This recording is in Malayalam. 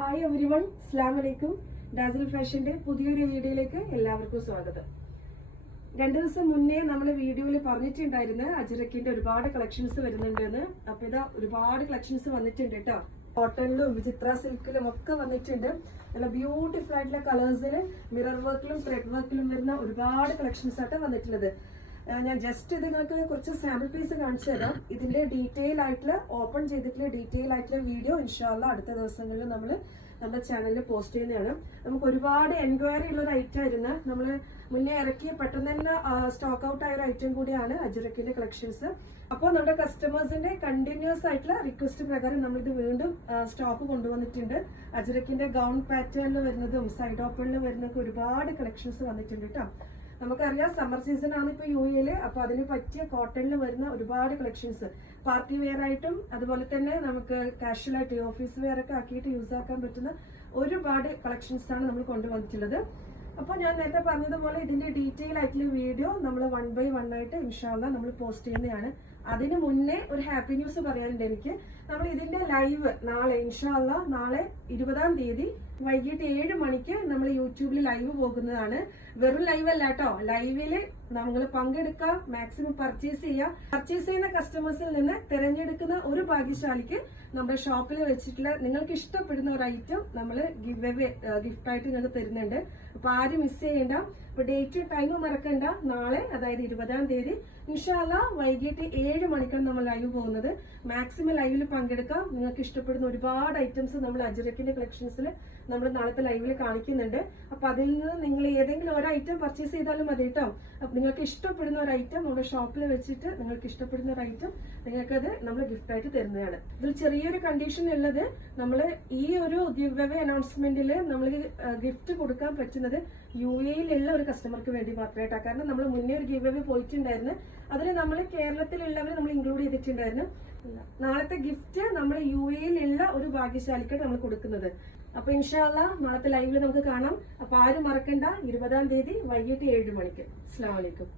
ഹായ് എവരിവൺ, അസ്സലാമു അലൈക്കും. ഡാസിൽ ഫാഷന്റെ പുതിയൊരു വീഡിയോയിലേക്ക് എല്ലാവർക്കും സ്വാഗതം. 2 ദിവസം മുന്നേ നമ്മൾ വീഡിയോയിൽ പറഞ്ഞിട്ടുണ്ടായിരുന്നു അജ്രക്കിന്റെ ഒരുപാട് കളക്ഷൻസ് വരുന്നുണ്ടെന്ന്. അപ്പൊ ഇതാ ഒരുപാട് കളക്ഷൻസ് വന്നിട്ടുണ്ട് കേട്ടോ. കോട്ടണിലും വിചിത്ര സിൽക്കിലും ഒക്കെ വന്നിട്ടുണ്ട്. നല്ല ബ്യൂട്ടിഫുൾ ആയിട്ടുള്ള കളേഴ്സിൽ മിറർ വർക്കിലും ത്രെഡ് വർക്കിലും വരുന്ന ഒരുപാട് കളക്ഷൻസ് ആയിട്ട് വന്നിട്ടുള്ളത്. ഞാൻ ജസ്റ്റ് ഇത് നിങ്ങൾക്ക് കുറച്ച് സാമ്പിൾ പീസ് കാണിച്ചു തരാം. ഇതിന്റെ ഡീറ്റെയിൽ ആയിട്ടുള്ള ഓപ്പൺ ചെയ്തിട്ടുള്ള ഡീറ്റെയിൽ ആയിട്ടുള്ള വീഡിയോ ഇൻഷാല്ല അടുത്ത ദിവസങ്ങളിൽ നമ്മൾ നമ്മുടെ ചാനലിൽ പോസ്റ്റ് ചെയ്യുന്നതാണ്. നമുക്ക് ഒരുപാട് എൻക്വയറി ഉള്ള ഒരു ഐറ്റം ആയിരുന്നു. നമ്മൾ മുന്നേ ഇറക്കിയ പെട്ടെന്ന് തന്നെ സ്റ്റോക്ക് ഔട്ട് ആയ ഒരു ഐറ്റം കൂടിയാണ് അജ്രക്കിന്റെ കളക്ഷൻസ്. അപ്പോൾ നമ്മുടെ കസ്റ്റമേഴ്സിന്റെ കണ്ടിന്യൂസ് ആയിട്ടുള്ള റിക്വസ്റ്റ് പ്രകാരം നമ്മളിത് വീണ്ടും സ്റ്റോക്ക് കൊണ്ടുവന്നിട്ടുണ്ട്. അജ്രക്കിന്റെ ഗൗൺ പാറ്റേണിൽ വരുന്നതും സൈഡ് ഓപ്പണിൽ വരുന്നതൊക്കെ ഒരുപാട് കളക്ഷൻസ് വന്നിട്ടുണ്ട് കേട്ടോ. നമുക്കറിയാം സമ്മർ സീസൺ ആണ് ഇപ്പൊ യുഎയില്. അപ്പൊ അതിന് പറ്റിയ കോട്ടണിൽ വരുന്ന ഒരുപാട് കളക്ഷൻസ് പാർട്ടി വെയർ ആയിട്ടും അതുപോലെ തന്നെ നമുക്ക് കാഷ്വൽ ആയിട്ട് ഓഫീസ് വെയർ ഒക്കെ ആക്കിയിട്ട് യൂസ് ആക്കാൻ പറ്റുന്ന ഒരുപാട് കളക്ഷൻസ് ആണ് നമ്മൾ കൊണ്ടുവന്നിട്ടുള്ളത്. അപ്പൊ ഞാൻ നേരത്തെ പറഞ്ഞതുപോലെ ഇതിന്റെ ഡീറ്റെയിൽ ആയിട്ടുള്ള വീഡിയോ നമ്മൾ 1 by 1 ആയിട്ട് ഇൻഷാല്ല നമ്മൾ പോസ്റ്റ് ചെയ്യുന്നതാണ്. അതിന് മുന്നേ ഒരു ഹാപ്പി ന്യൂസ് പറയാനുണ്ട് എനിക്ക്. നമ്മൾ ഇതിന്റെ ലൈവ് നാളെ ഇൻഷാല്ല നാളെ 20-ാം തീയതി വൈകിട്ട് 7 മണിക്ക് നമ്മൾ യൂട്യൂബിൽ ലൈവ് പോകുന്നതാണ്. വെറും ലൈവ് അല്ല കേട്ടോ, ലൈവില് നമ്മൾ പങ്കെടുക്കാം, മാക്സിമം പർച്ചേസ് ചെയ്യാം. പർച്ചേസ് ചെയ്യുന്ന കസ്റ്റമേഴ്സിൽ നിന്ന് തിരഞ്ഞെടുക്കുന്ന ഒരു ഭാഗ്യശാലിക്ക് നമ്മുടെ ഷോപ്പിൽ വെച്ചിട്ടുള്ള നിങ്ങൾക്ക് ഇഷ്ടപ്പെടുന്ന ഒരു ഐറ്റം നമ്മൾ ഗിഫ്റ്റ് ആയിട്ട് നിങ്ങൾക്ക് തരുന്നുണ്ട്. അപ്പൊ ആരും മിസ് ചെയ്യണ്ട. അപ്പൊ ഡേറ്റും ടൈമും മറക്കണ്ട. നാളെ അതായത് 20-ാം തീയതി ഇൻഷാല്ല വൈകിട്ട് 7 മണിക്കാണ് നമ്മൾ ലൈവ് പോകുന്നത്. മാക്സിമം ലൈവിൽ പങ്കെടുക്കാം. നിങ്ങൾക്ക് ഇഷ്ടപ്പെടുന്ന ഒരുപാട് ഐറ്റംസ് നമ്മൾ അജ്രക്കിന്റെ കളക്ഷൻസിൽ നമ്മൾ നാളത്തെ ലൈവിൽ കാണിക്കുന്നുണ്ട്. അപ്പൊ അതിൽ നിന്ന് നിങ്ങൾ ഏതെങ്കിലും ഒരു ഐറ്റം പർച്ചേസ് ചെയ്താലും മതി കേട്ടോ. അപ്പൊ നിങ്ങൾക്ക് ഇഷ്ടപ്പെടുന്ന ഒരു ഐറ്റം നമ്മുടെ ഷോപ്പിൽ വെച്ചിട്ട് നിങ്ങൾക്ക് ഇഷ്ടപ്പെടുന്ന ഒരു ഐറ്റം നിങ്ങൾക്കത് നമ്മൾ ഗിഫ്റ്റ് ആയിട്ട് തരുന്നതാണ്. ഇതിൽ ചെറിയൊരു കണ്ടീഷൻ ഉള്ളത്, നമ്മൾ ഈ ഒരു ഗിവ് അവേ അനൗൺസ്മെന്റിൽ നമ്മൾ ഗിഫ്റ്റ് കൊടുക്കാൻ പറ്റുന്നത് യുഎയിലുള്ള ഒരു കസ്റ്റമർക്ക് വേണ്ടി മാത്രമായിട്ടാണ്. കാരണം നമ്മൾ മുന്നേ ഒരു ഗിവ് അവേ പോയിട്ടുണ്ടായിരുന്നു. അതിൽ നമ്മൾ കേരളത്തിലുള്ളവരെ നമ്മൾ ഇൻക്ലൂഡ് ചെയ്തിട്ടുണ്ടായിരുന്നു. നാളത്തെ ഗിഫ്റ്റ് നമ്മൾ യുഎയിലുള്ള ഒരു ഭാഗ്യശാലിക്കാണ് നമ്മൾ കൊടുക്കുന്നത്. അപ്പൊ ഇൻഷാല്ല നാളത്തെ ലൈവില് നമുക്ക് കാണാം. അപ്പൊ ആരും മറക്കണ്ട, 20-ാം തീയതി വൈകിട്ട് 7 മണിക്ക്. അസ്സലാമു അലൈക്കും.